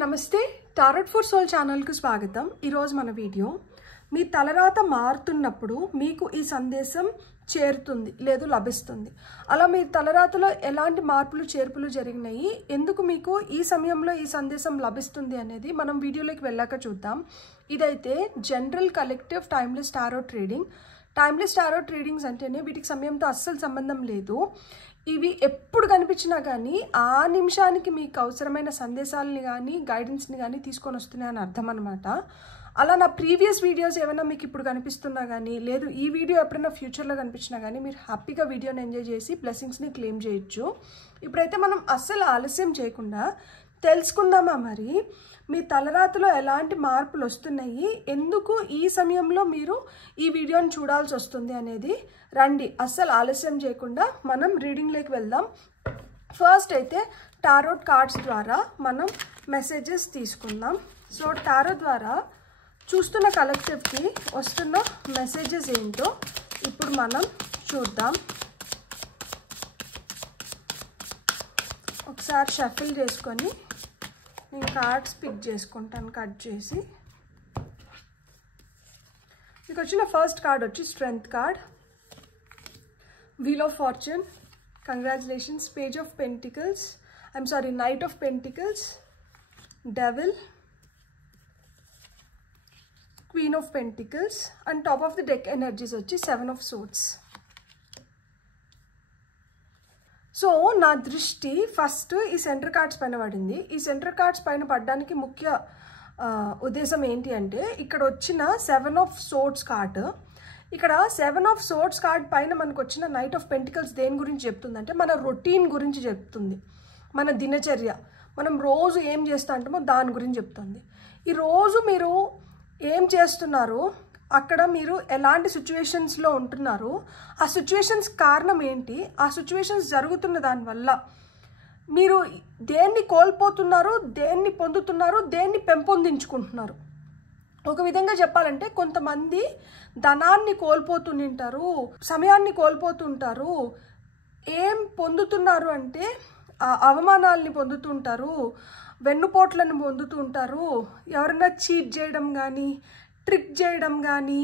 నమస్తే tarot for soul ఛానల్కు స్వాగతం. ఈరోజు మన వీడియో మీ తలరాత మారుతున్నప్పుడు మీకు ఈ సందేశం చేరుతుంది లేదు లభిస్తుంది. అలా మీ తలరాతలో ఎలాంటి మార్పులు చేర్పులు జరిగినాయి, ఎందుకు మీకు ఈ సమయంలో ఈ సందేశం లభిస్తుంది అనేది మనం వీడియోలోకి వెళ్ళాక చూద్దాం. ఇదైతే general collective timeless tarot reading. Timeless tarot readings అంటేనే వీటికి సమయంతో అస్సలు సంబంధం లేదు. ఇవి ఎప్పుడు కనిపించినా కానీ ఆ నిమిషానికి మీకు అవసరమైన సందేశాలని కానీ గైడెన్స్ని కానీ తీసుకొని వస్తున్నాయని అర్థం అనమాట. అలా నా ప్రీవియస్ వీడియోస్ ఏమైనా మీకు ఇప్పుడు కనిపిస్తున్నా కానీ లేదు ఈ వీడియో ఎప్పుడైనా ఫ్యూచర్లో కనిపించినా కానీ మీరు హ్యాపీగా వీడియోని ఎంజాయ్ చేసి బ్లెస్సింగ్స్ని క్లెయిమ్ చేయొచ్చు. ఇప్పుడైతే మనం అస్సలు ఆలస్యం చేయకుండా తెలుసుకుందామా మరి మీ తలరాతలో ఎలాంటి మార్పులు వస్తున్నాయి, ఎందుకు ఈ సమయంలో మీరు ఈ వీడియోని చూడాల్సి వస్తుంది అనేది. రండి అస్సలు ఆలస్యం చేయకుండా మనం రీడింగ్లోకి వెళ్దాం. ఫస్ట్ అయితే టారోట్ కార్డ్స్ ద్వారా మనం మెసేజెస్ తీసుకుందాం. సో టారో ద్వారా చూస్తున్న కలెక్టివ్కి వస్తున్న మెసేజెస్ ఏంటో ఇప్పుడు మనం చూద్దాం. ఒకసారి షఫిల్ చేసుకొని నేను కార్డ్స్ పిక్ చేసుకుంటాను కట్ చేసి. మీకు వచ్చిన ఫస్ట్ కార్డ్ వచ్చి strength card, wheel of fortune, congratulations, page of pentacles, knight of pentacles, devil, queen of pentacles and top of the deck energies వచ్చి 7 ఆఫ్ సోర్డ్స్. సో నా దృష్టి ఫస్ట్ ఈ centre cards పైన పడింది. ఈ సెంటర్ కార్డ్స్ పైన పడడానికి ముఖ్య ఉద్దేశం ఏంటి అంటే ఇక్కడ వచ్చిన 7 ఆఫ్ సోర్డ్స్ కార్డ్. ఇక్కడ 7 ఆఫ్ సోర్డ్స్ కార్డ్ పైన మనకు వచ్చిన నైట్ ఆఫ్ పెంటికల్స్ దేని గురించి చెప్తుందంటే మన రొటీన్ గురించి చెప్తుంది, మన దినచర్య, మనం రోజు ఏం చేస్తూ ఉంటామో దాని గురించి చెప్తుంది. ఈ రోజు మీరు ఏం చేస్తున్నారు, అక్కడ మీరు ఎలాంటి సిచ్యువేషన్స్లో ఉంటున్నారు, ఆ సిచ్యువేషన్స్ కారణం ఏంటి, ఆ సిచ్యువేషన్స్ జరుగుతున్న దానివల్ల మీరు దేన్ని కోల్పోతున్నారు, దేన్ని పొందుతున్నారు, దేన్ని పెంపొందించుకుంటున్నారు. ఒక విధంగా చెప్పాలంటే కొంతమంది ధనాన్ని కోల్పోతుంటారు, సమయాన్ని కోల్పోతుంటారు. ఏం పొందుతున్నారు అంటే అవమానాలని పొందుతుంటారు, వెన్నుపోట్లను పొందుతుంటారు, ఎవరైనా చీట్ చేయడం కానీ, ట్రిక్ చేయడం కానీ,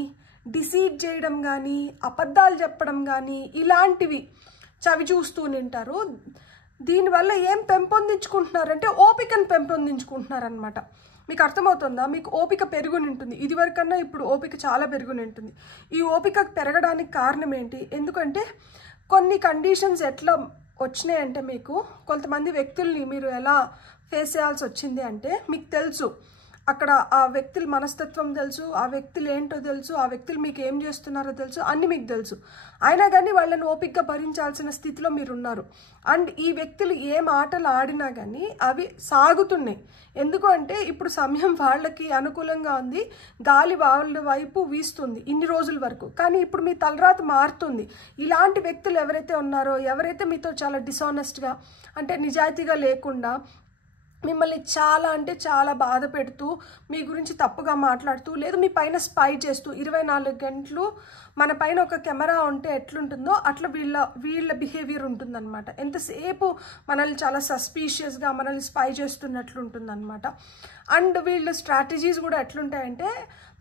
డిసీట్ చేయడం కానీ, అబద్ధాలు చెప్పడం కానీ ఇలాంటివి చవి చూస్తూ ఉంటారు. దీనివల్ల ఏం పెంపొందించుకుంటున్నారంటే ఓపికను పెంపొందించుకుంటున్నారనమాట. మీకు అర్థమవుతుందా? మీకు ఓపిక పెరుగుని ఉంటుంది, ఇదివరకన్నా ఇప్పుడు ఓపిక చాలా పెరుగుని ఉంటుంది. ఈ ఓపిక పెరగడానికి కారణం ఏంటి? ఎందుకంటే కొన్ని కండిషన్స్ ఎట్లా వచ్చినాయంటే మీకు కొంతమంది వ్యక్తుల్ని మీరు ఎలా ఫేస్ చేయాల్సి వచ్చింది అంటే మీకు తెలుసు, అక్కడ ఆ వ్యక్తుల మనస్తత్వం తెలుసు, ఆ వ్యక్తులు ఏంటో తెలుసు, ఆ వ్యక్తులు మీకు ఏం చేస్తున్నారో తెలుసు, అన్నీ మీకు తెలుసు. అయినా కానీ వాళ్ళని ఓపికగా భరించాల్సిన స్థితిలో మీరు ఉన్నారు. అండ్ ఈ వ్యక్తులు ఏ మాటలు ఆడినా కానీ అవి సాగుతున్నాయి. ఎందుకు అంటే ఇప్పుడు సమయం వాళ్ళకి అనుకూలంగా ఉంది, గాలి వాళ్ళ వైపు వీస్తుంది ఇన్ని రోజుల వరకు. కానీ ఇప్పుడు మీ తలరాత మారుతుంది. ఇలాంటి వ్యక్తులు ఎవరైతే ఉన్నారో, ఎవరైతే మీతో చాలా డిసానెస్ట్గా అంటే నిజాయితీగా లేకుండా మిమ్మల్ని చాలా అంటే చాలా బాధ పెడుతూ, మీ గురించి తప్పుగా మాట్లాడుతూ, లేదు మీ పైన స్పై చేస్తూ 24 గంటలు మన పైన ఒక కెమెరా ఉంటే ఎట్లుంటుందో అట్లా వీళ్ళ బిహేవియర్ ఉంటుందన్నమాట. ఎంతసేపు మనల్ని చాలా సస్పీషియస్గా మనల్ని స్పై చేస్తున్నట్లు ఉంటుందన్నమాట. అండ్ వీళ్ళ స్ట్రాటజీస్ కూడా ఎట్లుంటాయంటే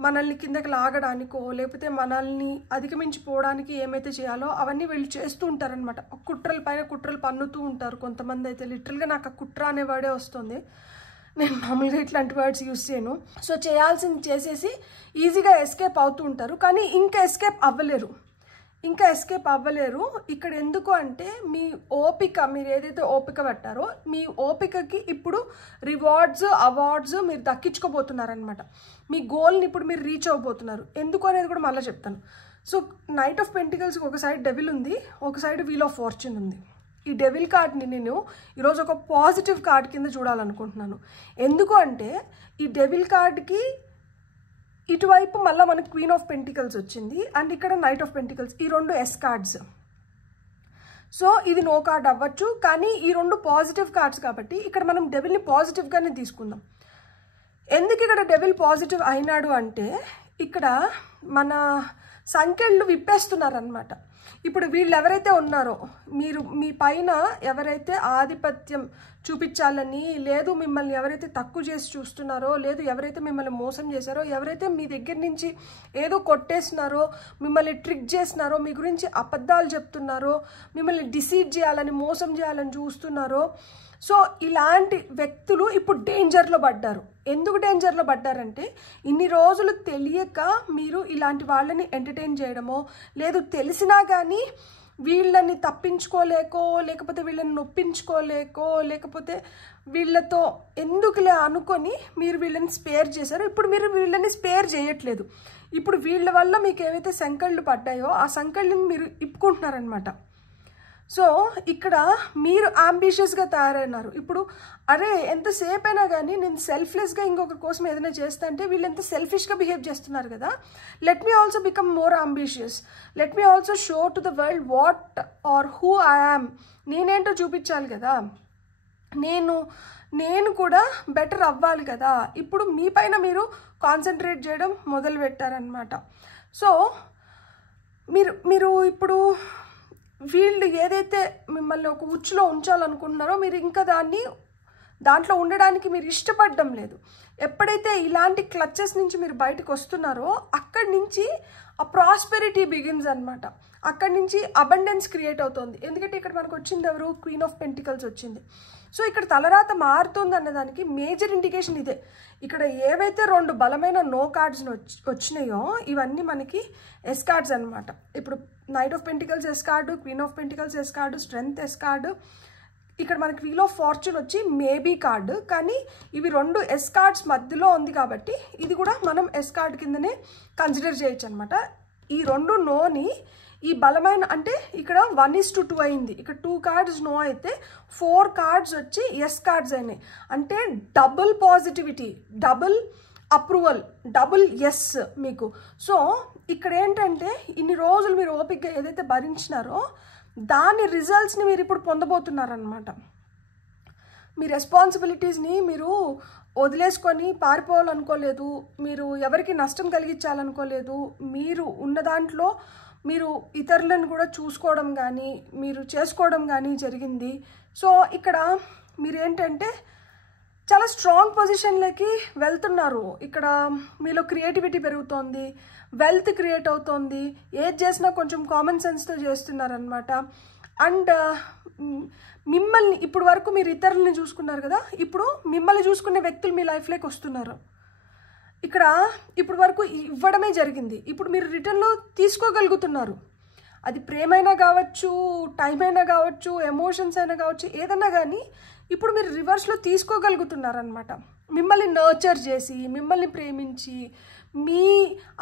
మనల్ని కిందకి లాగడానికో లేకపోతే మనల్ని అధిగమించిపోవడానికి ఏమైతే చేయాలో అవన్నీ వీళ్ళు చేస్తూ ఉంటారనమాట. కుట్రల పైన కుట్రలు పన్నుతూ ఉంటారు. కొంతమంది అయితే లిటరల్గా నాకు ఆ కుట్ర అనే వర్డే వస్తుంది, నేను మామూలుగా ఇట్లాంటి వర్డ్స్ యూస్ చేయను. సో చేయాల్సింది చేసేసి ఈజీగా ఎస్కేప్ అవుతూ ఉంటారు, కానీ ఇంకా ఎస్కేప్ అవ్వలేరు. ఇక్కడ ఎందుకు అంటే మీ ఓపిక, మీరు ఏదైతే ఓపిక పట్టారో మీ ఓపికకి ఇప్పుడు రివార్డ్స్ అవార్డ్స్ మీరు దక్కించుకోబోతున్నారనమాట. మీ గోల్ని ఇప్పుడు మీరు రీచ్ అవ్వబోతున్నారు. ఎందుకు అనేది కూడా మళ్ళీ చెప్తాను. సో నైట్ ఆఫ్ పెంటికల్స్కి ఒక సైడ్ డెవిల్ ఉంది, ఒక సైడ్ వీల్ ఆఫ్ ఫార్చ్యూన్ ఉంది. ఈ డెవిల్ కార్డ్ని నేను ఈరోజు ఒక పాజిటివ్ కార్డ్ కింద చూడాలనుకుంటున్నాను. ఎందుకు అంటే ఈ డెవిల్ కార్డ్కి ఇటువైపు మళ్ళీ మనకి క్వీన్ ఆఫ్ పెంటికల్స్ వచ్చింది అండ్ ఇక్కడ నైట్ ఆఫ్ పెంటికల్స్, ఈ రెండు ఎస్ కార్డ్స్. సో ఇది నో కార్డ్ అవ్వచ్చు, కానీ ఈ రెండు పాజిటివ్ కార్డ్స్ కాబట్టి ఇక్కడ మనం డెవిల్ని పాజిటివ్గానే తీసుకుందాం. ఎందుకు ఇక్కడ డెవిల్ పాజిటివ్ అయినాడు అంటే ఇక్కడ మన సంఖ్యలు విప్పేస్తున్నారనమాట. ఇప్పుడు వీళ్ళు ఎవరైతే ఉన్నారో, మీరు మీ పైన ఎవరైతే ఆధిపత్యం చూపించాలని, లేదు మిమ్మల్ని ఎవరైతే తక్కువ చేసి చూస్తున్నారో, లేదు ఎవరైతే మిమ్మల్ని మోసం చేశారో, ఎవరైతే మీ దగ్గర నుంచి ఏదో కొట్టేస్తున్నారో, మిమ్మల్ని ట్రిక్ చేస్తున్నారో, మీ గురించి అబద్ధాలు చెప్తున్నారో, మిమ్మల్ని డిసీవ్ చేయాలని, మోసం చేయాలని చూస్తున్నారో, సో ఇలాంటి వ్యక్తులు ఇప్పుడు డేంజర్లో పడ్డారు. ఎందుకు డేంజర్లో పడ్డారంటే ఇన్ని రోజులు తెలియక మీరు ఇలాంటి వాళ్ళని ఎంటర్టైన్ చేయడమో, లేదు తెలిసినా కానీ వీళ్ళని తప్పించుకోలేకో, లేకపోతే వీళ్ళని నొప్పించుకోలేకో, లేకపోతే వీళ్ళతో ఎందుకులే అనుకొని మీరు వీళ్ళని స్పేర్ చేశారు. ఇప్పుడు మీరు వీళ్ళని స్పేర్ చేయట్లేదు. ఇప్పుడు వీళ్ళ వల్ల మీకు ఏవైతే సంకళ్ళు పడ్డాయో ఆ సంకళ్ళని మీరు ఇప్పుకుంటున్నారనమాట. సో ఇక్కడ మీరు అంబిషియస్గా తయారైనారు. ఇప్పుడు అరే ఎంతసేపు అయినా కానీ నేను సెల్ఫ్లెస్గా ఇంకొకరి కోసం ఏదైనా చేస్తా అంటే వీళ్ళు ఎంత సెల్ఫిష్గా బిహేవ్ చేస్తున్నారు కదా, let me also become more ambitious, let me also show to the world what are who I am. నేనేంటో చూపించాలి కదా, నేను కూడా బెటర్ అవ్వాలి కదా. ఇప్పుడు మీ పైన మీరు కాన్సన్ట్రేట్ చేయడం మొదలు పెట్టారనమాట. సో మీరు ఇప్పుడు వీళ్ళు ఏదైతే మిమ్మల్ని ఒక ఉచ్చులో ఉంచాలనుకుంటున్నారో మీరు ఇంకా దాంట్లో ఉండడానికి మీరు ఇష్టపడడం లేదు. ఎప్పుడైతే ఇలాంటి క్లచెస్ నుంచి మీరు బయటకు వస్తున్నారో అక్కడి నుంచి ఆ ప్రాస్పెరిటీ బిగిన్స్ అనమాట. అక్కడి నుంచి అబండెన్స్ క్రియేట్ అవుతుంది. ఎందుకంటే ఇక్కడ మనకు వచ్చింది ఎవరు, క్వీన్ ఆఫ్ పెంటికల్స్ వచ్చింది. సో ఇక్కడ తలరాత మారుతుంది అన్నదానికి మేజర్ ఇండికేషన్ ఇదే. ఇక్కడ ఏవైతే 2 బలమైన నో కార్డ్స్ వచ్చినాయో ఇవన్నీ మనకి ఎస్ కార్డ్స్ అనమాట. ఇప్పుడు knight of pentacles as card, queen of pentacles as card, strength as card, ఇక్కడ మనకి వీల్ ఆఫ్ ఫార్చ్యూన్ వచ్చి మేబీ కార్డు. కానీ ఇవి 2 ఎస్ కార్డ్స్ మధ్యలో ఉంది కాబట్టి ఇది కూడా మనం ఎస్ కార్డ్ కిందనే కన్సిడర్ చేయొచ్చు అనమాట. ఈ 2 నోని ఈ బలమైన అంటే ఇక్కడ 1:2 అయింది. ఇక్కడ 2 కార్డ్స్ నో అయితే 4 కార్డ్స్ వచ్చి ఎస్ కార్డ్స్ అయినాయి. అంటే double positivity, double approval, double S మీకు. సో ఇక్కడ ఏంటంటే ఇన్ని రోజులు మీరు ఓపికగా ఏదైతే భరించినారో దాని రిజల్ట్స్ని మీరు ఇప్పుడు పొందబోతున్నారనమాట. మీ రెస్పాన్సిబిలిటీస్ని మీరు వదిలేసుకొని పారిపోవాలనుకోలేదు, మీరు ఎవరికి నష్టం కలిగించాలనుకోలేదు, మీరు ఉన్న దాంట్లో మీరు ఇతరులను కూడా చూసుకోవడం కానీ మీరు చేసుకోవడం కానీ జరిగింది. సో ఇక్కడ మీరేంటంటే చాలా స్ట్రాంగ్ పొజిషన్లోకి వెళ్తున్నారు. ఇక్కడ మీలో క్రియేటివిటీ పెరుగుతోంది, వెల్త్ క్రియేట్ అవుతోంది, ఏది చేసినా కొంచెం కామన్ సెన్స్తో చేస్తున్నారనమాట. అండ్ మిమ్మల్ని ఇప్పుడు వరకు మీరు ఇతరులని చూసుకున్నారు కదా, ఇప్పుడు మిమ్మల్ని చూసుకునే వ్యక్తులు మీ లైఫ్లోకి వస్తున్నారు. ఇక్కడ ఇప్పుడు వరకు ఇవ్వడమే జరిగింది, ఇప్పుడు మీరు రిటర్న్లో తీసుకోగలుగుతున్నారు. అది ప్రేమైనా కావచ్చు, టైం అయినా కావచ్చు, ఎమోషన్స్ అయినా కావచ్చు, ఏదన్నా కానీ ఇప్పుడు మీరు రివర్స్లో తీసుకోగలుగుతున్నారనమాట. మిమ్మల్ని నర్చర్ చేసి, మిమ్మల్ని ప్రేమించి, మీ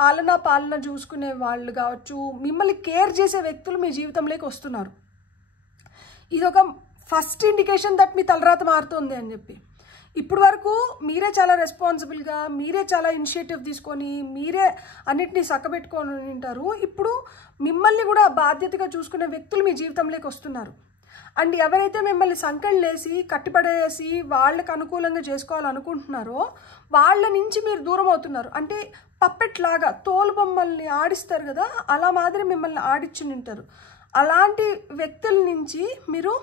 ఆలన పాలన చూసుకునే వాళ్ళు కావచ్చు, మిమ్మల్ని కేర్ చేసే వ్యక్తులు మీ జీవితంలోకి వస్తున్నారు. ఇది ఒక ఫస్ట్ ఇండికేషన్ దట్ మీ తలరాత మారుతుంది అని చెప్పి. ఇప్పుడు వరకు మీరే చాలా రెస్పాన్సిబుల్గా, మీరే చాలా ఇనిషియేటివ్ తీసుకొని, మీరే అన్నిటినీ చక్కబెట్టుకొని ఉంటారు. ఇప్పుడు మిమ్మల్ని కూడా బాధ్యతగా చూసుకునే వ్యక్తులు మీ జీవితంలోకి వస్తున్నారు. అండ్ ఎవరైతే మిమ్మల్ని సంకళ్ళేసి కట్టిపడేసి వాళ్ళకి అనుకూలంగా చేసుకోవాలనుకుంటున్నారో వాళ్ళ నుంచి మీరు దూరం అవుతున్నారు. అంటే పప్పెట్ లాగా తోలు బొమ్మల్ని ఆడిస్తారు కదా, అలా మాదిరి మిమ్మల్ని ఆడిచ్చి ఉంటారు. అలాంటి వ్యక్తుల నుంచి మీరు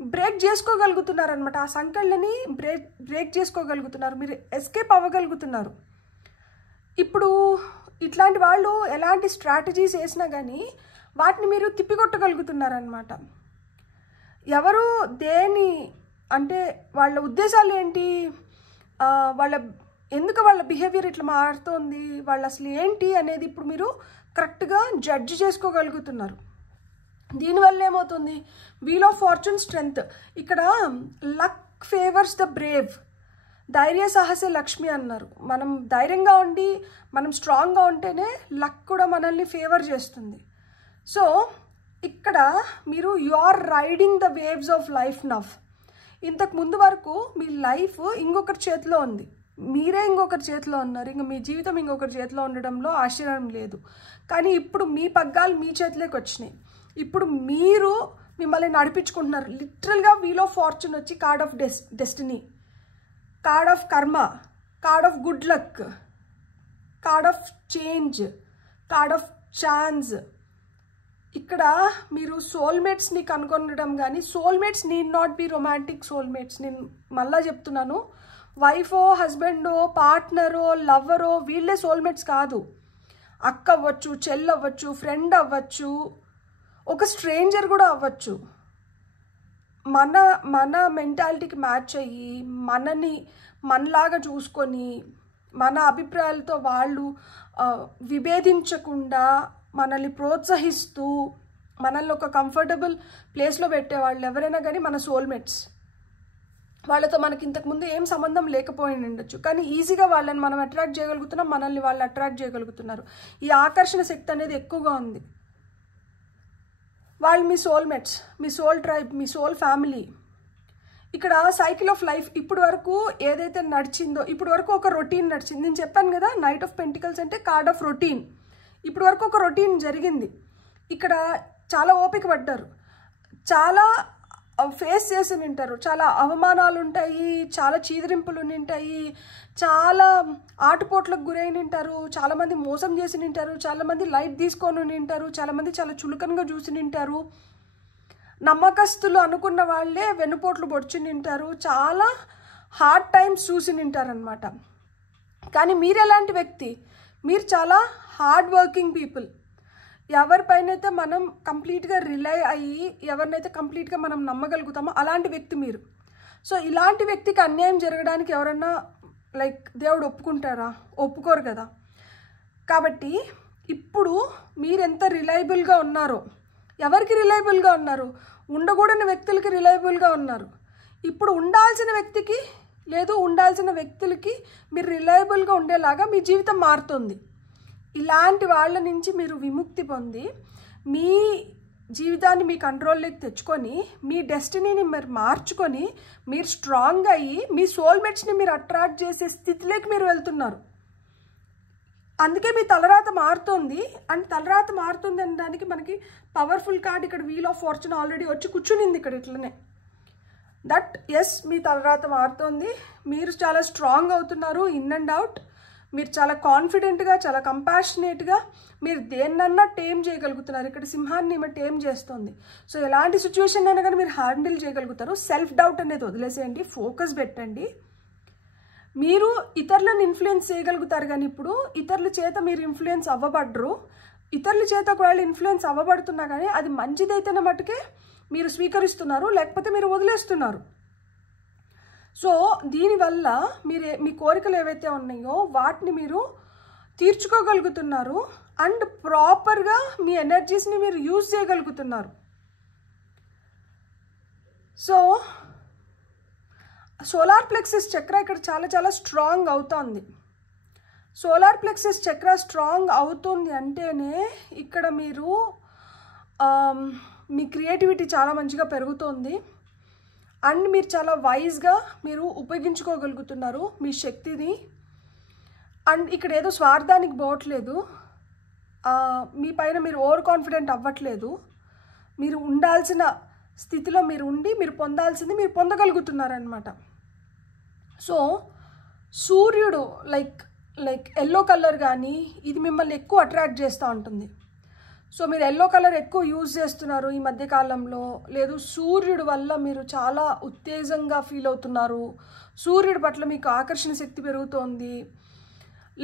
బ్రేక్ చేసుకోగలుగుతున్నారనమాట. ఆ సంకళ్ళని బ్రేక్ చేసుకోగలుగుతున్నారు, మీరు ఎస్కేప్ అవ్వగలుగుతున్నారు. ఇప్పుడు ఇట్లాంటి వాళ్ళు ఎలాంటి స్ట్రాటజీస్ వేసినా కానీ వాటిని మీరు తిప్పికొట్టగలుగుతున్నారనమాట. ఎవరు దేని అంటే వాళ్ళ ఉద్దేశాలు ఏంటి, ఎందుకు వాళ్ళ బిహేవియర్ ఇట్లా మారుతోంది, వాళ్ళు అసలు ఏంటి అనేది ఇప్పుడు మీరు కరెక్ట్గా జడ్జ్ చేసుకోగలుగుతున్నారు. దీనివల్ల ఏమవుతుంది, వీల్ ఆఫ్ ఫార్చ్యూన్ స్ట్రెంగ్త్, ఇక్కడ లక్ ఫేవర్స్ ద బ్రేవ్, ధైర్య సాహసే లక్ష్మి అన్నారు. మనం ధైర్యంగా ఉండి మనం స్ట్రాంగ్గా ఉంటేనే లక్ కూడా మనల్ని ఫేవర్ చేస్తుంది. సో ఇక్కడ మీరు you are riding the waves of life now. ఇంతకు ముందు వరకు మీ లైఫ్ ఇంకొకరి చేతిలో ఉంది, మీరే ఇంకొకరి చేతిలో ఉన్నారు, ఇంకా మీ జీవితం ఇంకొకరి చేతిలో ఉండడంలో ఆశ్చర్యం లేదు. కానీ ఇప్పుడు మీ పగ్గాలు మీ చేతిలోకి వచ్చినాయి. ఇప్పుడు మీరు మిమ్మల్ని నడిపించుకుంటున్నారు. లిటరల్గా వీల్ ఆఫ్ ఫార్చ్యూన్ వచ్చి card of destiny, card of karma, card of good luck, card of change, card of chance. ఇక్కడ మీరు సోల్మేట్స్ని కనుగొనడం కానీ, soulmates need not be romantic soulmates. నేను మళ్ళా చెప్తున్నాను, వైఫో, హస్బెండో, పార్ట్నరో, లవ్వరో వీళ్ళే సోల్మేట్స్ కాదు. అక్క అవ్వచ్చు, చెల్లి అవ్వచ్చు, ఫ్రెండ్ అవ్వచ్చు, ఒక స్ట్రేంజర్ కూడా అవ్వచ్చు. మన మెంటాలిటీకి మ్యాచ్ అయ్యి మనలాగా చూసుకొని మన అభిప్రాయాలతో వాళ్ళు విభేదించకుండా మనల్ని ప్రోత్సహిస్తూ మనల్ని ఒక కంఫర్టబుల్ ప్లేస్లో పెట్టేవాళ్ళు ఎవరైనా కానీ మన సోల్మేట్స్. వాళ్ళతో మనకి ఇంతకుముందు ఏం సంబంధం లేకపోయి ఉండొచ్చు, కానీ ఈజీగా వాళ్ళని మనం అట్రాక్ట్ చేయగలుగుతున్నాం, మనల్ని వాళ్ళు అట్రాక్ట్ చేయగలుగుతున్నారు. ఈ ఆకర్షణ శక్తి అనేది ఎక్కువగా ఉంది. వాళ్ళు మీ సోల్మేట్స్, మీ సోల్ ట్రైబ్, మీ సోల్ ఫ్యామిలీ. ఇక్కడ సైకిల్ ఆఫ్ లైఫ్ ఇప్పుడు వరకు ఏదైతే నడిచిందో, ఇప్పుడు వరకు ఒక రొటీన్ నడిచింది. నేను చెప్పాను కదా, నైట్ ఆఫ్ పెంటికల్స్ అంటే కార్డ్ ఆఫ్ రొటీన్. ఇప్పుడు వరకు ఒక రొటీన్ జరిగింది. ఇక్కడ చాలా ఓపిక పడ్డారు, చాలా ఫేస్ చేసి ఉంటారు, చాలా అవమానాలు ఉంటాయి, చాలా చీదరింపులు ఉంటాయి, చాలా ఆటుపోట్లకు గురైన ఉంటారు, చాలామంది మోసం చేసి ఉంటారు, చాలామంది లైట్ తీసుకొని ఉంటారు, చాలామంది చాలా చులకనగా చూసి ఉంటారు, నమ్మకస్తులు అనుకున్న వాళ్ళే వెన్నుపోట్లు పొడిచి ఉంటారు, చాలా హార్డ్ టైమ్స్ చూసి ఉంటారనమాట. కానీ మీరు ఎలాంటి వ్యక్తి? మీరు చాలా హార్డ్ వర్కింగ్ పీపుల్. ఎవరిపైనైతే మనం కంప్లీట్గా రిలై అయ్యి, ఎవరినైతే కంప్లీట్గా మనం నమ్మగలుగుతామో అలాంటి వ్యక్తి మీరు. సో ఇలాంటి వ్యక్తికి అన్యాయం జరగడానికి ఎవరన్నా లైక్ దేవుడు ఒప్పుకుంటారా? ఒప్పుకోరు కదా. కాబట్టి ఇప్పుడు మీరు ఎంత రిలయబుల్గా ఉన్నారో, ఎవరికి రిలయబుల్గా ఉన్నారు? ఉండకూడని వ్యక్తులకి రిలయబుల్గా ఉన్నారు. ఇప్పుడు ఉండాల్సిన వ్యక్తికి లేదు, ఉండాల్సిన వ్యక్తులకి మీరు రిలయబుల్గా ఉండేలాగా మీ జీవితం మారుతుంది. ఇలాంటి వాళ్ళ నుంచి మీరు విముక్తి పొంది మీ జీవితాన్ని మీ కంట్రోల్లోకి తెచ్చుకొని మీ డెస్టినీని మీరు మార్చుకొని మీరు స్ట్రాంగ్ అయ్యి మీ సోల్మేట్స్ని మీరు అట్రాక్ట్ చేసే స్థితిలోకి మీరు వెళ్తున్నారు. అందుకే మీ తలరాత మారుతుంది. అండ్ తలరాత మారుతుంది అనడానికి మనకి పవర్ఫుల్ కార్డ్ ఇక్కడ వీల్ ఆఫ్ ఫార్చ్యూన్ ఆల్రెడీ వచ్చి కూర్చునింది ఇక్కడ ఇట్లనే. దట్ ఎస్, మీ తలరాత మారుతుంది, మీరు చాలా స్ట్రాంగ్ అవుతున్నారు ఇన్ అండ్ అవుట్. మీరు చాలా కాన్ఫిడెంట్గా, చాలా కంపాషనేట్గా మీరు దేన్నన్నా టేమ్ చేయగలుగుతున్నారు. ఇక్కడ సింహాన్ని ఈమె టేమ్ చేస్తుంది. సో ఎలాంటి సిచ్యువేషన్ అయినా కానీ మీరు హ్యాండిల్ చేయగలుగుతారు. సెల్ఫ్ డౌట్ అనేది వదిలేసేయండి, ఫోకస్ పెట్టండి. మీరు ఇతరులను ఇన్ఫ్లుయెన్స్ చేయగలుగుతారు, కానీ ఇప్పుడు ఇతరుల చేత మీరు ఇన్ఫ్లుయెన్స్ అవ్వబడ్డరు. ఇతరుల చేత ఒకవేళ ఇన్ఫ్లుయెన్స్ అవ్వబడుతున్నా కానీ అది మంచిదైతేనే మటుకే మీరు స్వీకరిస్తున్నారు, లేకపోతే మీరు వదిలేస్తున్నారు. సో దీనివల్ల మీ కోరికలు ఏవైతే ఉన్నాయో వాటిని మీరు తీర్చుకోగలుగుతున్నారు అండ్ ప్రాపర్గా మీ ఎనర్జీస్ని మీరు యూజ్ చేయగలుగుతున్నారు. సో సోలార్ ప్లెక్సస్ చక్ర ఇక్కడ చాలా చాలా స్ట్రాంగ్ అవుతుంది. సోలార్ ప్లెక్సస్ చక్ర స్ట్రాంగ్ అవుతుంది అంటేనే ఇక్కడ మీరు మీ క్రియేటివిటీ చాలా మంచిగా పెరుగుతుంది అండ్ మీరు చాలా వైజ్గా మీరు ఉపయోగించుకోగలుగుతున్నారు మీ శక్తిని. అండ్ ఇక్కడ ఏదో స్వార్థానికి పోవట్లేదు, మీ పైన మీరు ఓవర్ కాన్ఫిడెంట్ అవ్వట్లేదు. మీరు ఉండాల్సిన స్థితిలో మీరు ఉండి మీరు పొందాల్సింది మీరు పొందగలుగుతున్నారనమాట. సో సూర్యుడు లైక్ ఎల్లో కలర్ కానీ ఇది మిమ్మల్ని ఎక్కువ అట్రాక్ట్ చేస్తూ ఉంటుంది. సో మీరు ఎల్లో కలర్ ఎక్కువ యూజ్ చేస్తున్నారు ఈ మధ్యకాలంలో. లేదు, సూర్యుడు వల్ల మీరు చాలా ఉత్తేజంగా ఫీల్ అవుతున్నారు, సూర్యుడి పట్ల మీకు ఆకర్షణ శక్తి పెరుగుతోంది.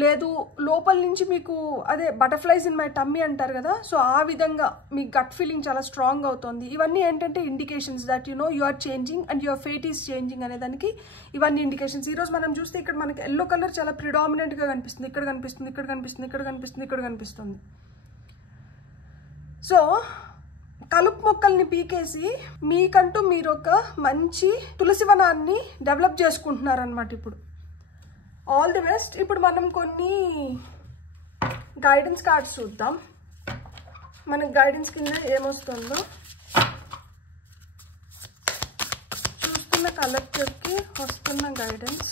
లేదు, లోపల నుంచి మీకు అదే బటర్ఫ్లైస్ ఇన్ మై టమ్మీ అంటారు కదా, సో ఆ విధంగా మీ గట్ ఫీలింగ్ చాలా స్ట్రాంగ్ అవుతుంది. ఇవన్నీ ఏంటంటే indications that you are changing and your fate is changing అనేదానికి ఇవన్నీ ఇండికేషన్స్. ఈరోజు మనం చూస్తే ఇక్కడ మనకి ఎల్లో కలర్ చాలా ప్రిడామినెంట్గా కనిపిస్తుంది. ఇక్కడ కనిపిస్తుంది, ఇక్కడ కనిపిస్తుంది, ఇక్కడ కనిపిస్తుంది, ఇక్కడ కనిపిస్తుంది. సో కలుపు మొక్కల్ని పీకేసి మీకంటూ మీరు ఒక మంచి తులసి వనాన్ని డెవలప్ చేసుకుంటున్నారనమాట ఇప్పుడు. All the best. ఇప్పుడు మనం కొన్ని గైడెన్స్ కార్డ్స్ చూద్దాం. మనకు గైడెన్స్ కింద ఏమొస్తుందో చూస్తున్న కలెక్టర్కి వస్తున్న guidance.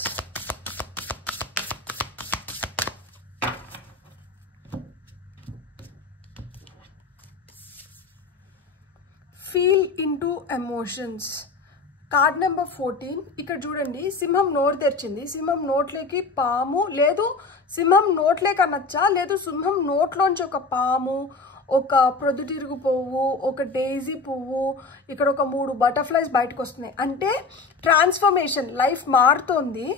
Feel into emotions. Card number 14. ఇక్కడ చూడండి, సింహం నోరు తెరిచింది. సింహం నోట్లోకి పాము, లేదు సింహం నోట్లోకి అనొచ్చా, లేదు సింహం నోట్లోంచి ఒక పాము, ఒక ప్రొద్దుతిరుగు పువ్వు, ఒక డేజీ పువ్వు, ఇక్కడ ఒక 3 బటర్ఫ్లైస్ బయటకు వస్తున్నాయి. అంటే ట్రాన్స్ఫర్మేషన్, లైఫ్ మారుతోంది.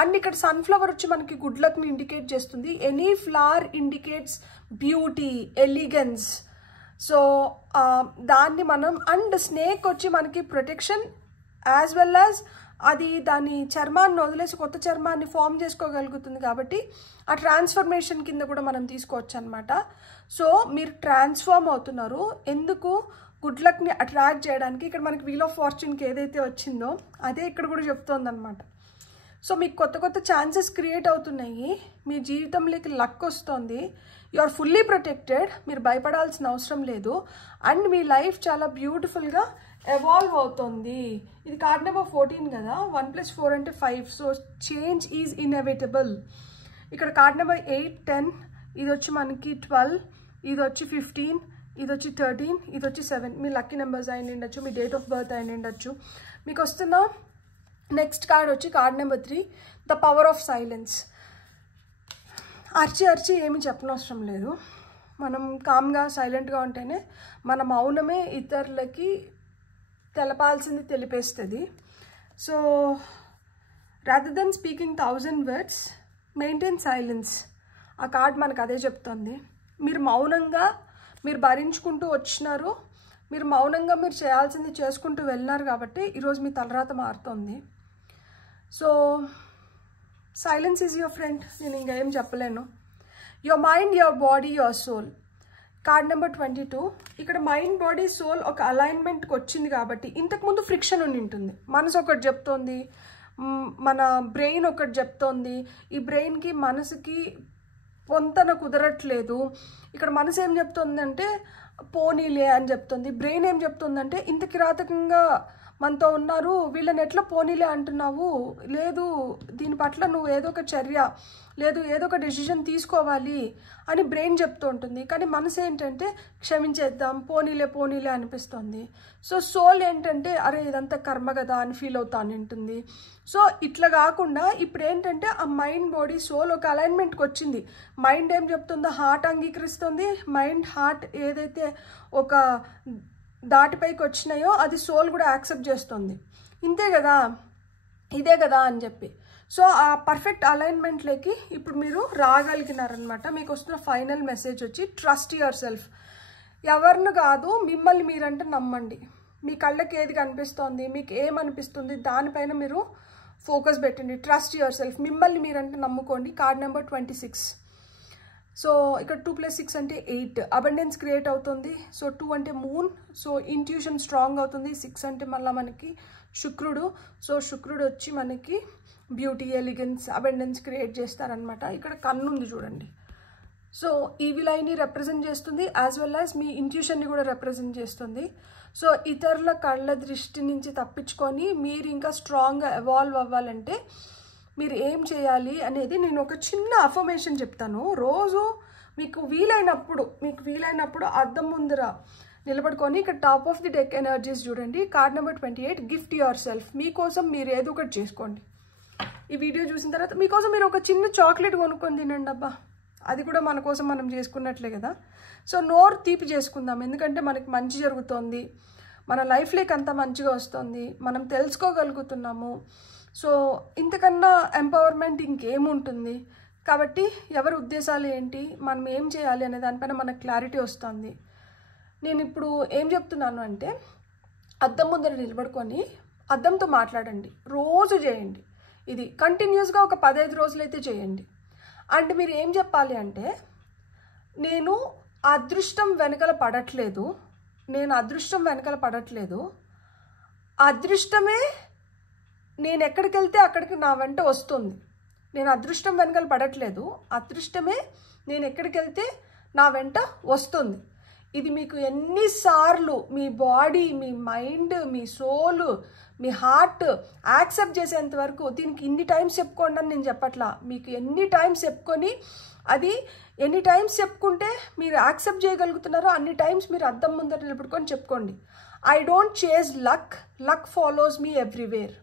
అండ్ ఇక్కడ సన్ఫ్లవర్ వచ్చి మనకి గుడ్ లక్ని ఇండికేట్ చేస్తుంది. Any flower indicates beauty, elegance. So దాన్ని మనం, అండ్ స్నేక్ వచ్చి మనకి ప్రొటెక్షన్ యాజ్ వెల్ యాజ్ అది దాని చర్మాన్ని వదిలేసి కొత్త చర్మాన్ని ఫామ్ చేసుకోగలుగుతుంది. కాబట్టి ఆ ట్రాన్స్ఫర్మేషన్ కింద కూడా మనం తీసుకోవచ్చు అనమాట. సో మీరు ట్రాన్స్ఫార్మ్ అవుతున్నారు. ఎందుకు? గుడ్ లక్ని అట్రాక్ట్ చేయడానికి. ఇక్కడ మనకి వీల్ ఆఫ్ ఫార్చ్యూన్కి ఏదైతే వచ్చిందో అదే ఇక్కడ కూడా చెప్తోంది అనమాట. సో మీకు కొత్త కొత్త ఛాన్సెస్ క్రియేట్ అవుతున్నాయి, మీ జీవితంలోకి లక్ వస్తుంది, యు ఆర్ ఫుల్లీ ప్రొటెక్టెడ్, మీరు భయపడాల్సిన అవసరం లేదు. అండ్ మీ లైఫ్ చాలా బ్యూటిఫుల్గా ఎవాల్వ్ అవుతుంది. ఇది కార్డ్ నెంబర్ 14 కదా, 1 + 4 అంటే 5. So change is inevitable. ఇక్కడ కార్డ్ నెంబర్ 8, 10, ఇది వచ్చి మనకి 12, ఇది వచ్చి 15, ఇది వచ్చి 13, ఇది వచ్చి 7. మీ లక్కీ నెంబర్స్ అయిన ఉండొచ్చు, మీ డేట్ ఆఫ్ బర్త్ అయిన ఉండొచ్చు. మీకు వస్తున్న నెక్స్ట్ కార్డ్ వచ్చి card number 3, the power of silence. అరిచి ఏమి చెప్పనవసరం లేదు. మనం కామ్గా సైలెంట్గా ఉంటేనే మన మౌనమే ఇతరులకి తెలపాల్సింది తెలిపేస్తుంది. So rather than speaking 1000 words, maintain silence. ఆ కార్డ్ మనకు అదే చెప్తుంది. మీరు మౌనంగా మీరు భరించుకుంటూ వచ్చినారు, మీరు మౌనంగా మీరు చేయాల్సింది చేసుకుంటూ వెళ్ళినారు కాబట్టి ఈరోజు మీ తలరాత మారుతుంది. So silence is your friend. నేను ఇంకా ఏం చెప్పలేను. Your mind, your body, your soul. Card number 22. ఇక్కడ మైండ్, బాడీ, సోల్ ఒక అలైన్మెంట్కి వచ్చింది కాబట్టి ఇంతకుముందు ఫ్రిక్షన్ ఉండి ఉంటుంది. మనసు ఒకటి చెప్తోంది, మన బ్రెయిన్ ఒకటి చెప్తోంది. ఈ బ్రెయిన్కి మనసుకి పొంతన కుదరట్లేదు. ఇక్కడ మనసు ఏం చెప్తుందంటే పోనీలే అని చెప్తుంది. బ్రెయిన్ ఏం చెప్తుందంటే ఇంత కిరాతకంగా మనతో ఉన్నారు, వీళ్ళని ఎట్లా పోనీలే అంటున్నావు, లేదు దీని పట్ల నువ్వు ఏదో ఒక చర్య, లేదు ఏదో ఒక డెసిషన్ తీసుకోవాలి అని బ్రెయిన్ చెప్తూ ఉంటుంది. కానీ మనసు ఏంటంటే క్షమించేద్దాం, పోనీలే అనిపిస్తుంది. సో సోల్ ఏంటంటే అరే ఇదంతా కర్మ కదా అని ఫీల్ అవుతాను ఉంటుంది. సో ఇట్లా కాకుండా ఇప్పుడు ఏంటంటే ఆ మైండ్, బాడీ, సోల్ ఒక అలైన్మెంట్కి వచ్చింది. మైండ్ ఏం చెప్తుందో హార్ట్ అంగీకరిస్తుంది. మైండ్, హార్ట్ ఏదైతే ఒక దాటిపైకి వచ్చినాయో అది సోల్ కూడా యాక్సెప్ట్ చేస్తుంది. ఇంతే కదా, ఇదే కదా అని చెప్పి. సో ఆ పర్ఫెక్ట్ అలైన్మెంట్లోకి ఇప్పుడు మీరు రాగలిగినారనమాట. మీకు వస్తున్న ఫైనల్ మెసేజ్ వచ్చి ట్రస్ట్ యువర్ సెల్ఫ్. ఎవరిని కాదు, మిమ్మల్ని మీరంటే నమ్మండి. మీ కళ్ళకి ఏది కనిపిస్తోంది, మీకు ఏమనిపిస్తుంది దానిపైన మీరు ఫోకస్ పెట్టండి. ట్రస్ట్ యువర్ సెల్ఫ్, మిమ్మల్ని మీరంటే నమ్ముకోండి. Card number 26. సో ఇక్కడ 2 + 6 అంటే 8. అబండెన్స్ క్రియేట్ అవుతుంది. సో 2 అంటే మూన్, సో ఇంట్యూషన్ స్ట్రాంగ్ అవుతుంది. 6 అంటే మళ్ళీ మనకి శుక్రుడు. సో శుక్రుడు వచ్చి మనకి బ్యూటీ, ఎలిగెన్స్, అబండెన్స్ క్రియేట్ చేస్తారనమాట. ఇక్కడ కన్ను ఉంది చూడండి. సో ఈవిల్ ఐని రిప్రజెంట్ చేస్తుంది, యాజ్ వెల్ యాజ్ మీ ఇంట్యూషన్ని కూడా రిప్రజెంట్ చేస్తుంది. సో ఇతరుల కళ్ళ దృష్టి నుంచి తప్పించుకొని మీరు ఇంకా స్ట్రాంగ్గా ఎవాల్వ్ అవ్వాలంటే మీరు ఏం చేయాలి అనేది నేను ఒక చిన్న అఫర్మేషన్ చెప్తాను. రోజు మీకు వీలైనప్పుడు అద్దం ముందర నిలబడుకొని ఇక్కడ top of the deck energies చూడండి. Card number 28, gift yourself. మీకోసం మీరు ఏదో ఒకటి చేసుకోండి. ఈ వీడియో చూసిన తర్వాత మీకోసం మీరు ఒక చిన్న చాక్లెట్ కొనుక్కొని తినండి. అబ్బా, అది కూడా మన కోసం మనం చేసుకున్నట్లే కదా. సో నోరు తీపి చేసుకుందాం, ఎందుకంటే మనకి మంచి జరుగుతోంది, మన లైఫ్లోకి అంతా మంచిగా వస్తుంది, మనం తెలుసుకోగలుగుతున్నాము. సో ఇంతకన్నా ఎంపవర్మెంట్ ఇంకేముంటుంది. కాబట్టి ఎవరి ఉద్దేశాలు ఏంటి, మనం ఏం చేయాలి అనే దానిపైన మనకు క్లారిటీ వస్తుంది. నేను ఇప్పుడు ఏం చెప్తున్నాను అంటే అద్దం ముందర నిలబడుకొని అద్దంతో మాట్లాడండి. రోజు చేయండి. ఇది కంటిన్యూస్గా ఒక 15 రోజులైతే చేయండి. అండ్ మీరు ఏం చెప్పాలి అంటే నేను అదృష్టం వెనకాల పడట్లేదు, అదృష్టమే నేను ఎక్కడికి వెళ్తే అక్కడికి నా వెంట వస్తుంది. నేను అదృష్టం వెనకాల పడట్లేదు, అదృష్టమే నేను ఎక్కడికి వెళ్తే నా వెంట వస్తుంది. ఇది మీకు ఎన్నిసార్లు మీ బాడీ, మీ మైండ్, మీ సోల్, మీ హార్ట్ యాక్సెప్ట్ చేసేంత వరకు, దీనికి ఇన్ని టైమ్స్ చెప్పుకోండి అని నేను చెప్పట్లా, మీకు ఎన్ని టైమ్స్ చెప్పుకొని అది ఎన్ని టైమ్స్ చెప్పుకుంటే మీరు యాక్సెప్ట్ చేయగలుగుతున్నారో అన్ని టైమ్స్ మీరు అద్దం ముందర నిలబడుకొని చెప్పుకోండి. I don't chase luck, luck follows me everywhere.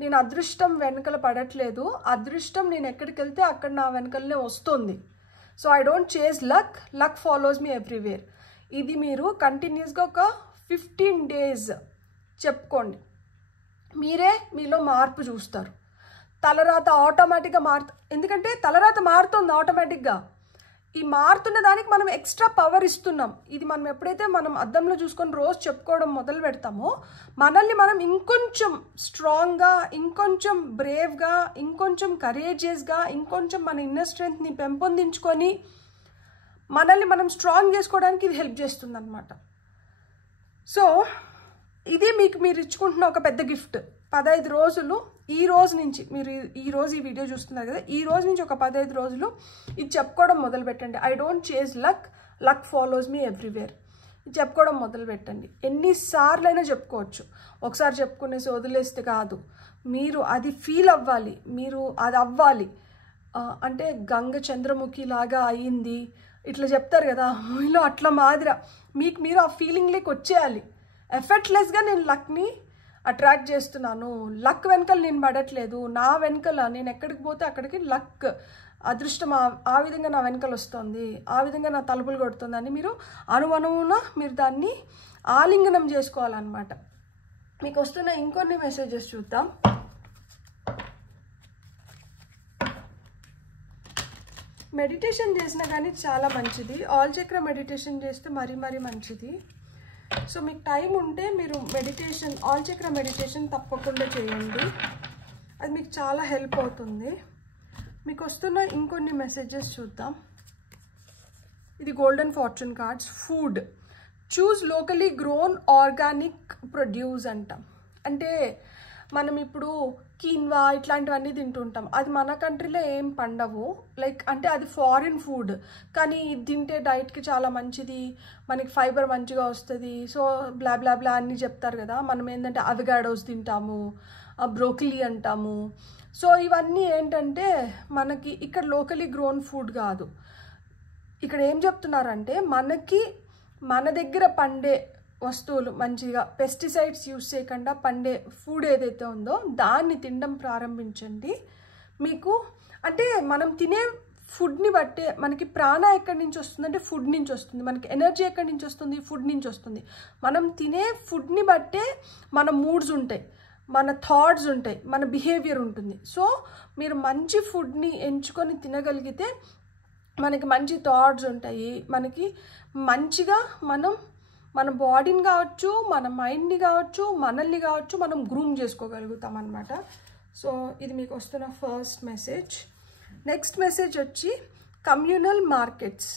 నేను అదృష్టం వెనకల పడట్లేదు, అదృష్టం నేను ఎక్కడికి వెళ్తే అక్కడ నా వెనకలనే వస్తుంది. So I don't chase luck, luck follows me everywhere. ఇది మీరు కంటిన్యూస్గా ఒక 15 days చెప్పుకోండి. మీరే మీలో మార్పు చూస్తారు. తలరాత ఆటోమేటిక్గా ఎందుకంటే తలరాత మారుతుంది ఆటోమేటిక్గా. ఈ మారుతున్న దానికి మనం ఎక్స్ట్రా పవర్ ఇస్తున్నాం. ఇది మనం ఎప్పుడైతే మనం అద్దంలో చూసుకొని రోజు చెప్పుకోవడం మొదలు పెడతామో మనల్ని మనం ఇంకొంచెం స్ట్రాంగ్గా, ఇంకొంచెం బ్రేవ్గా, ఇంకొంచెం కరేజియస్గా, ఇంకొంచెం మన ఇన్నర్ స్ట్రెంగ్త్ని పెంపొందించుకొని మనల్ని మనం స్ట్రాంగ్ చేసుకోవడానికి ఇది హెల్ప్ చేస్తుంది అన్నమాట. సో ఇది మీరు ఇచ్చుకుంటున్న ఒక పెద్ద గిఫ్ట్. 15 రోజులు ఈ రోజు నుంచి మీరు ఈరోజు ఈ వీడియో చూస్తున్నారు కదా, ఈ రోజు నుంచి ఒక 15 రోజులు ఇది చెప్పుకోవడం మొదలు పెట్టండి. I don't chase luck, luck follows me everywhere. ఇది చెప్పుకోవడం మొదలు పెట్టండి. ఎన్నిసార్లైనా చెప్పుకోవచ్చు. ఒకసారి చెప్పుకునేసి వదిలేస్తే కాదు, మీరు అది ఫీల్ అవ్వాలి, మీరు అది అవ్వాలి. అంటే గంగ చంద్రముఖి లాగా అయ్యింది ఇట్లా చెప్తారు కదా, మీలో అట్లా మాదిరా మీరు ఆ ఫీలింగ్లోకి వచ్చేయాలి. ఎఫర్ట్లెస్గా నేను లక్ని అట్రాక్ట్ చేస్తున్నాను, లక్ వెనకలు నేను పడట్లేదు, నా వెనకల నేను ఎక్కడికి పోతే అక్కడికి లక్, అదృష్టం ఆ విధంగా నా వెనకలు వస్తుంది, ఆ విధంగా నా తలుపులు కొడుతుంది అని మీరు అనువనువున మీరు దాన్ని ఆలింగనం చేసుకోవాలన్నమాట. మీకు వస్తున్న ఇంకొన్ని మెసేజెస్ చూద్దాం. మెడిటేషన్ చేసినా కానీ చాలా మంచిది. ఆల్ చక్ర మెడిటేషన్ చేస్తే మరీ మంచిది. సో మీకు టైం ఉంటే మీరు మెడిటేషన్, ఆల్ చక్ర మెడిటేషన్ తప్పకుండా చేయండి. అది మీకు చాలా హెల్ప్ అవుతుంది. మీకు వస్తున్న ఇంకొన్ని మెసేజెస్ చూద్దాం. ఇది గోల్డెన్ ఫార్చ్యూన్ కార్డ్స్. ఫుడ్ చూస్ లోకలీ గ్రోన్ ఆర్గానిక్ ప్రొడ్యూస్ అంటాం. అంటే మనం ఇప్పుడు కీన్వా ఇట్లాంటివన్నీ తింటుంటాం, అది మన కంట్రీలో ఏం పండవు. లైక్ అంటే అది ఫారిన్ ఫుడ్, కానీ ఇది తింటే డైట్కి చాలా మంచిది, మనకి ఫైబర్ మంచిగా వస్తుంది, సో బ్లా బ్లా బ్లా అన్నీ చెప్తారు కదా. మనం ఏంటంటే అవగాడోస్ తింటాము, బ్రోకలీ అంటాము. సో ఇవన్నీ ఏంటంటే మనకి ఇక్కడ లోకలీ గ్రోన్ ఫుడ్ కాదు. ఇక్కడ ఏం చెప్తున్నారంటే మన దగ్గర పండే వస్తువులు, మంచిగా పెస్టిసైడ్స్ యూజ్ చేయకుండా పండే ఫుడ్ ఏదైతే ఉందో దాన్ని తినడం ప్రారంభించండి. మీకు అంటే మనం తినే ఫుడ్ని బట్టే మనకి ప్రాణ ఎక్కడి నుంచి వస్తుందంటే ఫుడ్ నుంచి వస్తుంది, మనకి ఎనర్జీ ఎక్కడి నుంచి వస్తుంది, ఫుడ్ నుంచి వస్తుంది. మనం తినే ఫుడ్ని బట్టే మన మూడ్స్ ఉంటాయి, మన థాట్స్ ఉంటాయి, మన బిహేవియర్ ఉంటుంది. సో మీరు మంచి ఫుడ్ని ఎంచుకొని తినగలిగితే మనకి మంచి థాట్స్ ఉంటాయి, మనకి మంచిగా మన బాడీని కావచ్చు, మన మైండ్ని కావచ్చు, మనల్ని కావచ్చు మనం గ్రూమ్ చేసుకోగలుగుతాం అన్నమాట. సో ఇది మీకు వస్తున్న ఫస్ట్ మెసేజ్. నెక్స్ట్ మెసేజ్ వచ్చి communal markets.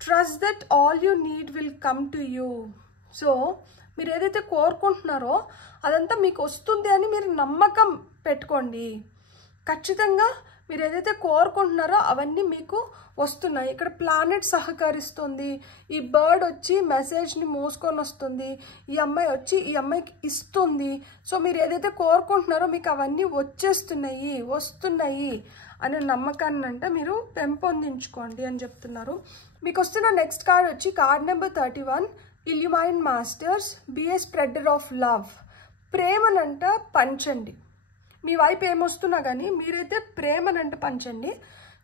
Trust that all you need will come to you. So మీరు ఏదైతే కోరుకుంటున్నారో అదంతా మీకు వస్తుంది అని మీరు నమ్మకం పెట్టుకోండి. ఖచ్చితంగా మీరు ఏదైతే కోరుకుంటున్నారో అవన్నీ మీకు వస్తున్నాయి. ఇక్కడ ప్లానెట్ సహకరిస్తుంది, ఈ బర్డ్ వచ్చి మెసేజ్ని మోసుకొని వస్తుంది, ఈ అమ్మాయి వచ్చి ఈ అమ్మాయికి ఇస్తుంది. సో మీరు ఏదైతే కోరుకుంటున్నారో మీకు అవన్నీ వస్తున్నాయి అనే నమ్మకాన్ని అంటే మీరు పెంపొందించుకోండి అని చెప్తున్నారు. మీకు వస్తున్న నెక్స్ట్ కార్డ్ వచ్చి card number 31, illumine masters. Be a spreader of love. ప్రేమనంట పంచండి. మీ వైపు ఏమొస్తున్నా కానీ మీరైతే ప్రేమనంట పంచండి.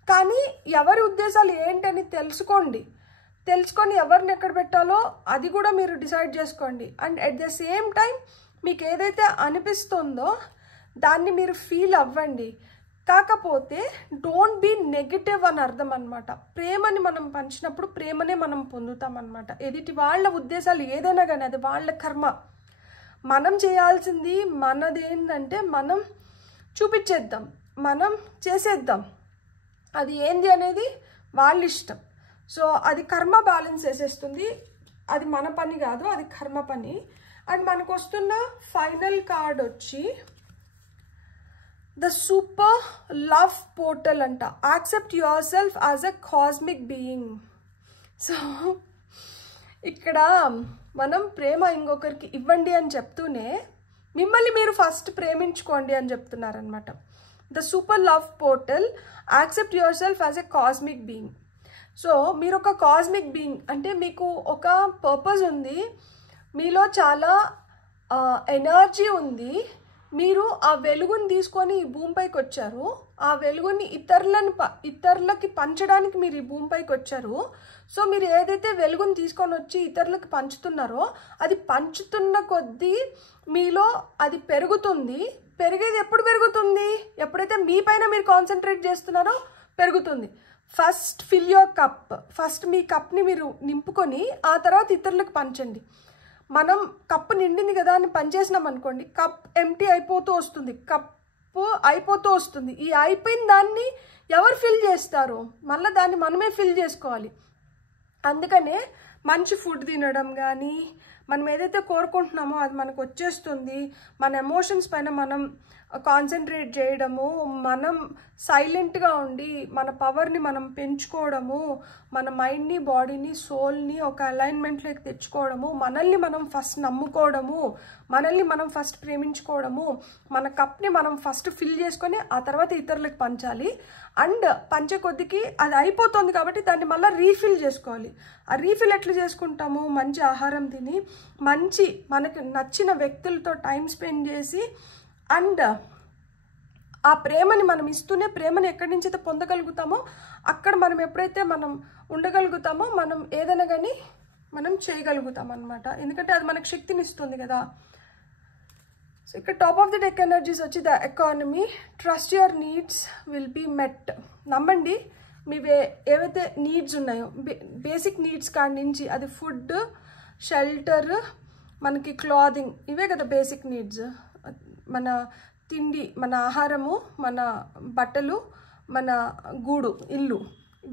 కానీ ఎవరి ఉద్దేశాలు ఏంటని తెలుసుకొని ఎవరిని ఎక్కడ పెట్టాలో అది కూడా మీరు డిసైడ్ చేసుకోండి. And at the same time మీకు ఏదైతే అనిపిస్తుందో దాన్ని మీరు ఫీల్ అవ్వండి. కాకపోతే డోంట్ బీ నెగిటివ్ అని అర్థం అనమాట. ప్రేమని మనం పంచినప్పుడు ప్రేమనే మనం పొందుతాం అనమాట. ఎదుటి వాళ్ళ ఉద్దేశాలు ఏదైనా కానీ అది వాళ్ళ కర్మ. మనం చేయాల్సింది మనదేంటంటే మనం చూపించేద్దాం, మనం చేసేద్దాం. అది ఏంది అనేది వాళ్ళ ఇష్టం. సో అది కర్మ బ్యాలెన్స్ చేసేస్తుంది. అది మన పని కాదు, అది కర్మ పని. అండ్ మనకు వస్తున్న ఫైనల్ కార్డ్ వచ్చి ద సూపర్ లవ్ పోర్టల్ అంట. Accept your self as a cosmic being. So ఇక్కడ మనం ప్రేమ ఇంకొకరికి ఇవ్వండి అని చెప్తూనే మిమ్మల్ని మీరు ఫస్ట్ ప్రేమించుకోండి అని చెప్తున్నారనమాట. The super love portal, accept your self as a cosmic being. So మీరు ఒక కాస్మిక్ బీయింగ్ అంటే మీకు ఒక పర్పస్ ఉంది, మీలో చాలా ఎనర్జీ ఉంది, మీరు ఆ వెలుగుని తీసుకొని ఈ భూమిపైకి వచ్చారు, ఆ వెలుగుని ఇతరులకి పంచడానికి మీరు ఈ భూమిపైకి వచ్చారు. సో మీరు ఏదైతే వెలుగుని తీసుకొని వచ్చి ఇతరులకి పంచుతున్నారో అది పంచుతున్న కొద్దీ మీలో అది పెరుగుతుంది. పెరిగేది ఎప్పుడు పెరుగుతుంది? ఎప్పుడైతే మీ పైన మీరు కాన్సన్ట్రేట్ చేస్తున్నారో పెరుగుతుంది. First fill your cup. First మీ కప్ని మీరు నింపుకొని ఆ తర్వాత ఇతరులకు పంచండి. మనం కప్పు నిండింది కదా అని పనిచేసినాం అనుకోండి, కప్ ఎంటీ అయిపోతూ వస్తుంది, కప్పు అయిపోతూ వస్తుంది. ఈ అయిపోయిన దాన్ని ఎవరు ఫిల్ చేస్తారు? మళ్ళీ దాన్ని మనమే ఫిల్ చేసుకోవాలి. అందుకనే మంచి ఫుడ్ తినడం కానీ, మనం ఏదైతే కోరుకుంటున్నామో అది మనకు వచ్చేస్తుంది. మన ఎమోషన్స్ పైన మనం కాన్సన్ట్రేట్ చేయడము, మనం సైలెంట్గా ఉండి మన పవర్ని మనం పెంచుకోవడము, మన మైండ్ని, బాడీని, సోల్ని ఒక అలైన్మెంట్లోకి తెచ్చుకోవడము, మనల్ని మనం ఫస్ట్ నమ్ముకోవడము, మనల్ని మనం ఫస్ట్ ప్రేమించుకోవడము, మన కప్ని మనం ఫస్ట్ ఫిల్ చేసుకొని ఆ తర్వాత ఇతరులకు పంచాలి. అండ్ పంచే కొద్దికి అది అయిపోతుంది కాబట్టి దాన్ని మళ్ళీ రీఫిల్ చేసుకోవాలి. ఆ రీఫిల్ ఎట్లా చేసుకుంటాము? మంచి ఆహారం తిని, మంచి మనకు నచ్చిన వ్యక్తులతో టైం స్పెండ్ చేసి, అండ్ ఆ ప్రేమని మనం ఇస్తూనే ప్రేమని ఎక్కడి నుంచి అయితే పొందగలుగుతామో అక్కడ మనం ఎప్పుడైతే మనం ఉండగలుగుతామో మనం ఏదైనా కానీ మనం చేయగలుగుతాం అన్నమాట. ఎందుకంటే అది మనకు శక్తిని ఇస్తుంది కదా. సో ఇక్కడ top of the deck energies వచ్చి the economy. Trust your needs will be met. నమ్మండి మీ ఏవైతే నీడ్స్ ఉన్నాయో, బేసిక్ నీడ్స్ కాడి నుంచి, అది ఫుడ్, షెల్టర్, మనకి క్లాదింగ్, ఇవే కదా బేసిక్ నీడ్స్. మన తిండి, మన ఆహారము, మన బట్టలు, మన గూడు, ఇల్లు,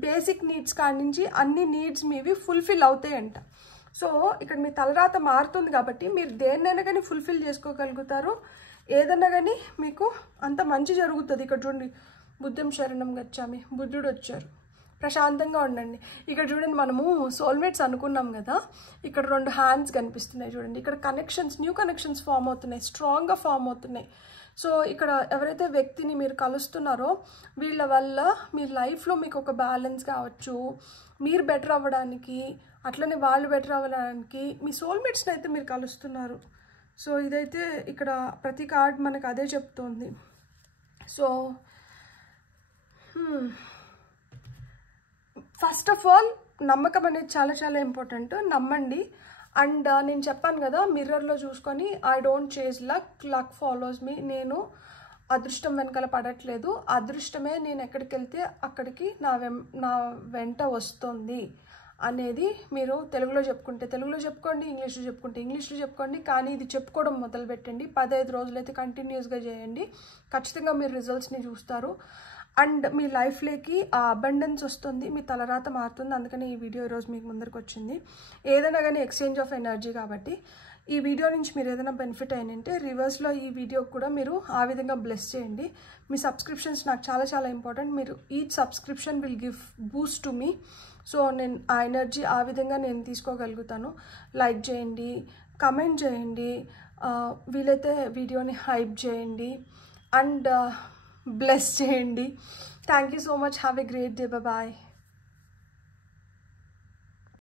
బేసిక్ నీడ్స్ కాడి నుంచి అన్ని నీడ్స్ మీవి ఫుల్ఫిల్ అవుతాయంట. సో ఇక్కడ మీ తలరాత మారుతుంది కాబట్టి మీరు దేన్నైనా కానీ ఫుల్ఫిల్ చేసుకోగలుగుతారు. ఏదన్నా కానీ మీకు అంత మంచి జరుగుతుంది. ఇక్కడ చూడండి, బుద్ధం శరణం గచ్చామి, బుద్ధుడు వచ్చారు. ప్రశాంతంగా ఉండండి. ఇక్కడ చూడండి, మనము సోల్మేట్స్ అనుకున్నాం కదా, ఇక్కడ 2 హ్యాండ్స్ కనిపిస్తున్నాయి చూడండి. ఇక్కడ కనెక్షన్స్, న్యూ కనెక్షన్స్ ఫామ్ అవుతున్నాయి, స్ట్రాంగ్గా ఫామ్ అవుతున్నాయి. సో ఇక్కడ ఎవరైతే వ్యక్తిని మీరు కలుస్తున్నారో వీళ్ళ వల్ల మీ లైఫ్లో మీకు ఒక బ్యాలెన్స్ కావచ్చు, మీరు బెటర్ అవ్వడానికి, అట్లనే వాళ్ళు బెటర్ అవ్వడానికి మీ సోల్మేట్స్ని అయితే మీరు కలుస్తున్నారు. సో ఇదైతే ఇక్కడ ప్రతి కార్డ్ మనకు అదే చెప్తోంది. సో ఫస్ట్ ఆఫ్ ఆల్ నమ్మకం అనేది చాలా చాలా ఇంపార్టెంట్. నమ్మండి. అండ్ నేను చెప్పాను కదా, మిర్రర్లో చూసుకొని I don't chase luck, luck follows మీ. నేను అదృష్టం వెనకాల పడట్లేదు, అదృష్టమే నేను ఎక్కడికి వెళ్తే అక్కడికి నా వెంట వస్తుంది అనేది మీరు తెలుగులో చెప్పుకోండి, ఇంగ్లీష్లో చెప్పుకోండి. కానీ ఇది చెప్పుకోవడం మొదలుపెట్టండి. 15 రోజులైతే కంటిన్యూస్గా చేయండి. ఖచ్చితంగా మీరు రిజల్ట్స్ని చూస్తారు. అండ్ మీ లైఫ్లోకి ఆ అబండెన్స్ వస్తుంది, మీ తలరాత మారుతుంది. అందుకని ఈ వీడియో ఈరోజు మీకు ముందరికి వచ్చింది. ఏదైనా కానీ ఎక్స్చేంజ్ ఆఫ్ ఎనర్జీ కాబట్టి ఈ వీడియో నుంచి మీరు ఏదైనా బెనిఫిట్ అయినంటే రివర్స్లో ఈ వీడియో కూడా మీరు ఆ విధంగా బ్లెస్ చేయండి. మీ సబ్స్క్రిప్షన్స్ నాకు చాలా చాలా ఇంపార్టెంట్. మీరు each subscription will give Boost to me. So నేను ఆ ఎనర్జీ ఆ విధంగా నేను తీసుకోగలుగుతాను. లైక్ చేయండి, కమెంట్ చేయండి, వీలైతే వీడియోని హైప్ చేయండి అండ్ బ్లెస్ చేయండి. Thank you so much. Have a great day. Bye.